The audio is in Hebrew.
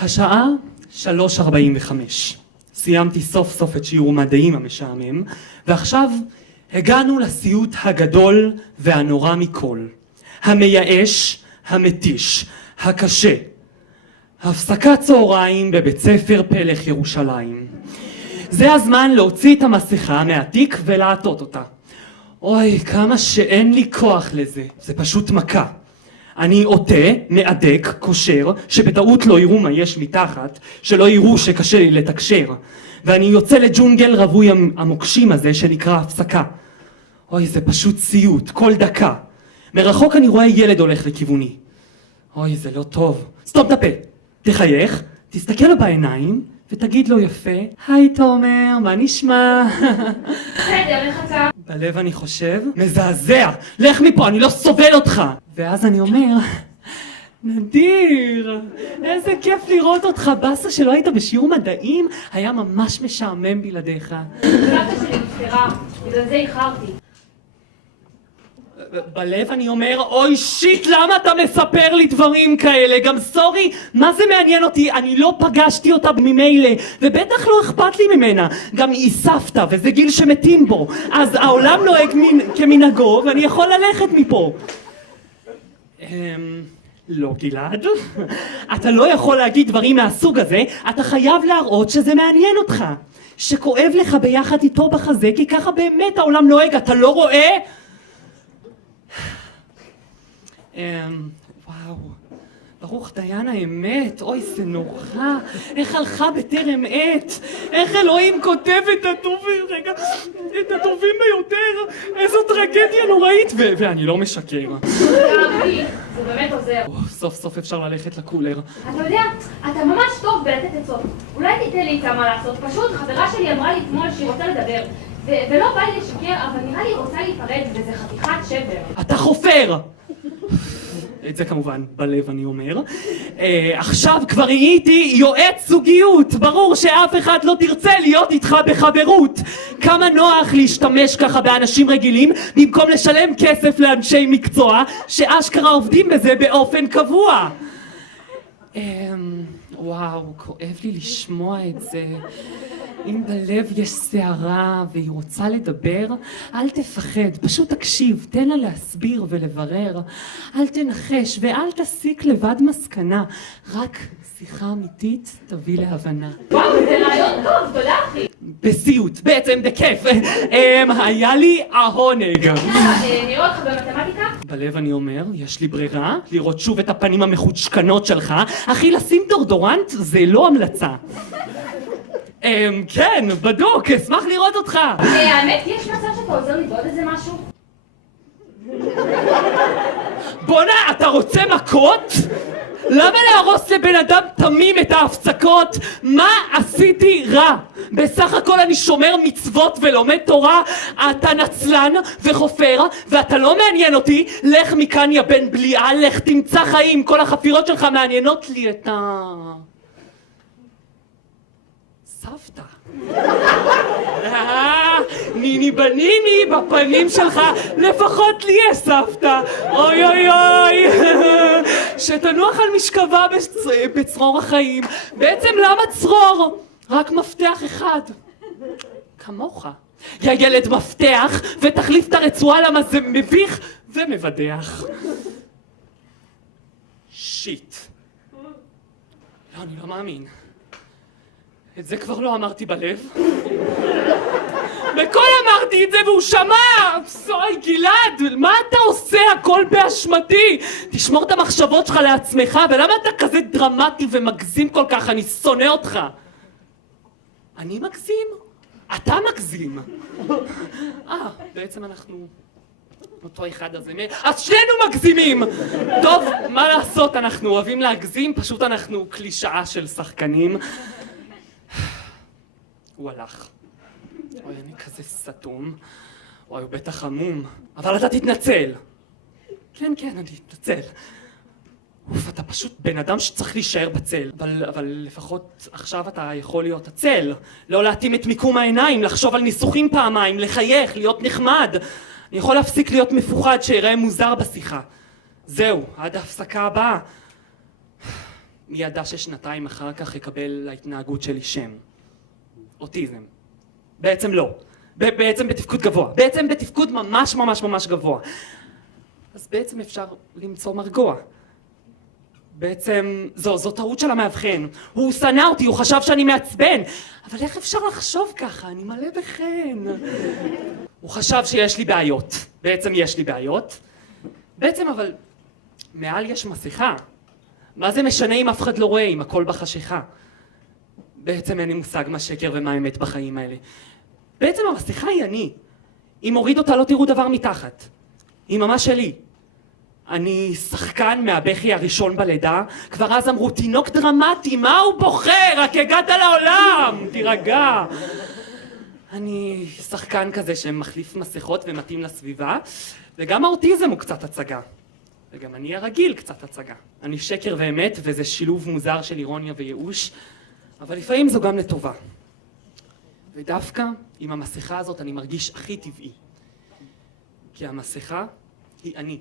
השעה 3:45. סיימתי סוף סוף את שיעור מדעים המשעמם, ועכשיו הגענו לסיוט הגדול והנורא מכל. המייאש, המתיש, הקשה. הפסקת צהריים בבית ספר פלך ירושלים. זה הזמן להוציא את המסכה מהתיק ולעטות אותה. אוי, כמה שאין לי כוח לזה. זה פשוט מכה. אני עוטה, מעדק, קושר, שבטעות לא יראו מה יש מתחת, שלא יראו שקשה לי לתקשר. ואני יוצא לג'ונגל רווי המוקשים הזה שנקרא הפסקה. אוי, זה פשוט סיוט, כל דקה. מרחוק אני רואה ילד הולך לכיווני. אוי, זה לא טוב. סתום את הפה, תחייך, תסתכל לו בעיניים, ותגיד לו יפה, היי תומר, מה נשמע? בסדר, איך אתה? בלב אני חושב, מזעזע, לך מפה, אני לא סובל אותך. ואז אני אומר, נדיר, איזה כיף לראות אותך, בסה שלא היית בשיעור מדעים, היה ממש משעמם בלעדיך. סבתא שלי נפטרה, בגלל זה איחרתי. בלב אני אומר, אוי שיט, למה אתה מספר לי דברים כאלה? גם סורי, מה זה מעניין אותי? אני לא פגשתי אותה ממילא, ובטח לא אכפת לי ממנה. גם היא סבתא, וזה גיל שמתים בו. אז העולם נוהג כמנהגו, ואני יכול ללכת מפה. לא גלעד, אתה לא יכול להגיד דברים מהסוג הזה, אתה חייב להראות שזה מעניין אותך. שכואב לך ביחד איתו בחזה, כי ככה באמת העולם נוהג, אתה לא רואה? וואו, ברוך דיין האמת, אוי זה נורא, איך הלכה בטרם עת, איך אלוהים כותב את הטובים ביותר, איזו טרגדיה נוראית, ואני לא משקר. אבי, זה באמת עוזר. סוף סוף אפשר ללכת לקולר. אתה יודע, אתה ממש טוב בלתת עצות. אולי תיתן לי איתה מה לעשות, פשוט חברה שלי אמרה לי אתמול שהיא רוצה לדבר. ולא בא לי לשקר, אבל נראה לי רוצה להיפרד, וזה חתיכת שבר. אתה חופר! את זה כמובן בלב אני אומר. עכשיו כבר ראיתי יועץ זוגיות, ברור שאף אחד לא תרצה להיות איתך בחברות. כמה נוח להשתמש ככה באנשים רגילים במקום לשלם כסף לאנשי מקצוע שאשכרה עובדים בזה באופן קבוע. וואו, כואב לי לשמוע את זה. אם בלב יש שערה והיא רוצה לדבר, אל תפחד, פשוט תקשיב, תן לה להסביר ולברר. אל תנחש ואל תסיק לבד מסקנה, רק שיחה אמיתית תביא להבנה. וואו, זה רעיון טוב, תודה אחי. בסיוט, בעצם בכיף. היה לי העונג. נראה אותך במתמטיקה? בלב אני אומר, יש לי ברירה, לראות שוב את הפנים המחוצ'קנות שלך. אחי, לשים דורדורנט זה לא המלצה. כן, בדוק, אשמח לראות אותך. האמת, יש מצב שאתה עוזר לי בעוד איזה משהו? בונה, אתה רוצה מכות? למה להרוס לבן אדם תמים את ההפסקות? מה עשיתי רע? בסך הכל אני שומר מצוות ולומד תורה. אתה נצלן וחופר ואתה לא מעניין אותי. לך מכאן יא בן בליעה, לך תמצא חיים. כל החפירות שלך מעניינות לי את סבתא. ניני בניני בפנים שלך, לפחות לי יש סבתא. אוי אוי אוי, שתנוח על משכבה בצרור החיים. בעצם למה צרור? רק מפתח אחד כמוך. יא ילד, מפתח ותחליף את הרצועה, למה זה מביך ומבדח. שיט, לא, אני לא מאמין. את זה כבר לא אמרתי בלב. בקול אמרתי את זה והוא שמע! אוי גלעד, מה אתה עושה? הכל באשמתי! תשמור את המחשבות שלך לעצמך, ולמה אתה כזה דרמטי ומגזים כל כך? אני שונא אותך. אני מגזים? אתה מגזים. בעצם אנחנו אותו אחד הזה. אז שנינו מגזימים! טוב, מה לעשות? אנחנו אוהבים להגזים, פשוט אנחנו קלישאה של שחקנים. הוא הלך. אוי, אני כזה סתום. אוי, הוא בטח עמום. אבל אתה תתנצל. כן, אני אתנצל. אוף, אתה פשוט בן אדם שצריך להישאר בצל. אבל לפחות עכשיו אתה יכול להיות הצל. לא להתאים את מיקום העיניים, לחשוב על ניסוחים פעמיים, לחייך, להיות נחמד. אני יכול להפסיק להיות מפוחד שיראה מוזר בשיחה. זהו, עד ההפסקה הבאה. מי ידע ששנתיים אחר כך יקבל להתנהגות שלי שם? אוטיזם. בעצם לא. בעצם בתפקוד גבוה. בעצם בתפקוד ממש ממש ממש גבוה. אז בעצם אפשר למצוא מרגוע. בעצם זו טעות של המאבחן. הוא שנא אותי, הוא חשב שאני מעצבן. אבל איך אפשר לחשוב ככה? אני מלא בחן. הוא חשב שיש לי בעיות. בעצם יש לי בעיות. בעצם אבל מעל יש מסכה. מה זה משנה אם אף אחד לא רואה, אם הכל בחשיכה? בעצם אין לי מושג מה שקר ומה אמת בחיים האלה. בעצם המסכה היא אני. אם הוריד אותה לא תראו דבר מתחת. היא ממש שלי. אני שחקן מהבכי הראשון בלידה, כבר אז אמרו תינוק דרמטי, מה הוא בוחר? רק הגעת לעולם, תירגע. אני שחקן כזה שמחליף מסכות ומתאים לסביבה, וגם האוטיזם הוא קצת הצגה. וגם אני הרגיל קצת הצגה. אני שקר ואמת, וזה שילוב מוזר של אירוניה וייאוש, אבל לפעמים זו גם לטובה. ודווקא עם המסכה הזאת אני מרגיש הכי טבעי. כי המסכה היא אני.